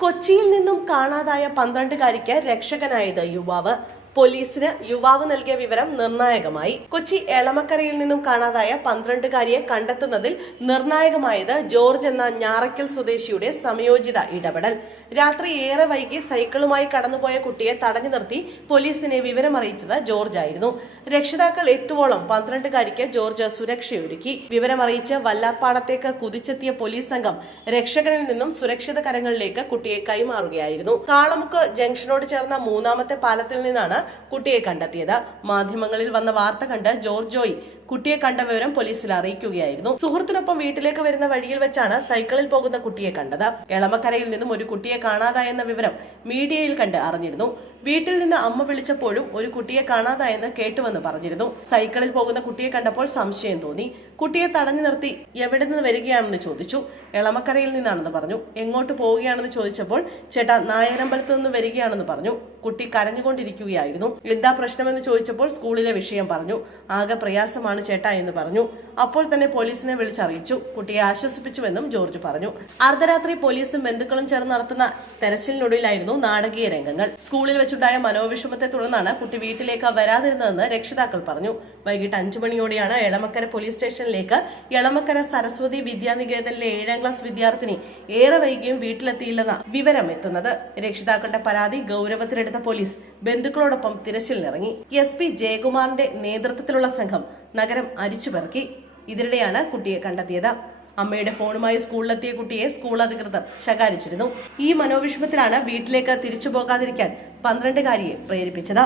കൊച്ചിയിൽ നിന്നും കാണാതായ 12-കാരിക്ക് രക്ഷകനായത് യുവാവ്. പോലീസിന് യുവാവ് നൽകിയ വിവരം നിർണായകമായി. കൊച്ചി എളമക്കരയിൽ നിന്നും കാണാതായ 12-കാരിയെ കണ്ടെത്തുന്നതിൽ നിർണായകമായത് ജോർജ് എന്ന ഞാറയ്ക്കൽ സ്വദേശിയുടെ സമയോചിത ഇടപെടൽ. രാത്രി ഏറെ വൈകി സൈക്കിളുമായി കടന്നുപോയ കുട്ടിയെ തടഞ്ഞു നിർത്തി പോലീസിനെ വിവരമറിയിച്ചത് ജോർജ് ആയിരുന്നു. രക്ഷിതാക്കൾ എത്തുവോളം 12-കാരിക്ക് ജോർജ് സുരക്ഷയൊരുക്കി. വിവരമറിയിച്ച് വല്ലാർപാടത്തേക്ക് കുതിച്ചെത്തിയ പോലീസ് സംഘം രക്ഷകനിൽ നിന്നും സുരക്ഷിത കരങ്ങളിലേക്ക് കുട്ടിയെ കൈമാറുകയായിരുന്നു. കാളമുക്ക് ജംഗ്ഷനോട് ചേർന്ന 3ാമത്തെ പാലത്തിൽ നിന്നാണ് കുട്ടിയെ കണ്ടെത്തിയത്. മാധ്യമങ്ങളിൽ വന്ന വാർത്ത കണ്ട് ജോർജ് ജോയി കുട്ടിയെ കണ്ട വിവരം പോലീസിൽ അറിയിക്കുകയായിരുന്നു. സുഹൃത്തിനൊപ്പം വീട്ടിലേക്ക് വരുന്ന വഴിയിൽ വെച്ചാണ് സൈക്കിളിൽ പോകുന്ന കുട്ടിയെ കണ്ടത്. എളമക്കരയിൽ നിന്നും ഒരു കുട്ടിയെ കാണാതായെന്ന വിവരം മീഡിയയിൽ കണ്ട് അറിഞ്ഞിരുന്നു. വീട്ടിൽ നിന്ന് അമ്മ വിളിച്ചപ്പോഴും ഒരു കുട്ടിയെ കാണാതായെന്ന് കേട്ടുവെന്ന് പറഞ്ഞിരുന്നു. സൈക്കിളിൽ പോകുന്ന കുട്ടിയെ കണ്ടപ്പോൾ സംശയം തോന്നി. കുട്ടിയെ തടഞ്ഞു നിർത്തി എവിടെ നിന്ന് വരികയാണെന്ന് ചോദിച്ചു. എളമക്കരയിൽ നിന്നാണെന്ന് പറഞ്ഞു. എങ്ങോട്ട് പോവുകയാണെന്ന് ചോദിച്ചപ്പോൾ ചേട്ടാ നായരമ്പലത്ത് നിന്ന് വരികയാണെന്ന് പറഞ്ഞു. കുട്ടി കരഞ്ഞുകൊണ്ടിരിക്കുകയായിരുന്നു. എന്താ പ്രശ്നമെന്ന് ചോദിച്ചപ്പോൾ സ്കൂളിലെ വിഷയം പറഞ്ഞു. ആകെ പ്രയാസമാണ് ചേട്ടാ എന്ന് പറഞ്ഞു. അപ്പോൾ തന്നെ പോലീസിനെ വിളിച്ചറിയിച്ചു. കുട്ടിയെ ആശ്വസിപ്പിച്ചുവെന്നും ജോർജ് പറഞ്ഞു. അർദ്ധരാത്രി പോലീസും ബന്ധുക്കളും ചേർന്ന് നടത്തുന്ന തെരച്ചിലിനൊടുവിലായിരുന്നു നാടകീയ രംഗങ്ങൾ. സ്കൂളിൽ വെച്ചുണ്ടായ മനോവിഷമത്തെ തുടർന്നാണ് കുട്ടി വീട്ടിലേക്ക് വരാതിരുന്നതെന്ന് രക്ഷിതാക്കൾ പറഞ്ഞു. വൈകിട്ട് 5 മണിയോടെയാണ് എളമക്കര പോലീസ് സ്റ്റേഷനിലേക്ക് എളമക്കര സരസ്വതി വിദ്യാനികേതനിലെ 7ാം ക്ലാസ് വിദ്യാർത്ഥിനി ഏറെ വൈകിയും വീട്ടിലെത്തിയില്ലെന്ന വിവരം എത്തുന്നത്. രക്ഷിതാക്കളുടെ പരാതി ഗൗരവത്തിലെടുത്ത പോലീസ് ബന്ധുക്കളോടൊപ്പം തിരച്ചിലിനിറങ്ങി. SP ജയകുമാറിന്റെ നേതൃത്വത്തിലുള്ള സംഘം നഗരം അരിച്ചുപെറുക്കി. ഇതിനിടെയാണ് കുട്ടിയെ കണ്ടെത്തിയത്. അമ്മയുടെ ഫോണുമായി സ്കൂളിലെത്തിയ കുട്ടിയെ സ്കൂൾ അധികൃതർ ശകാരിച്ചിരുന്നു. ഈ മനോവിഷമത്തിലാണ് വീട്ടിലേക്ക് തിരിച്ചു പോകാതിരിക്കാൻ 12-കാരിയെ പ്രേരിപ്പിച്ചത്.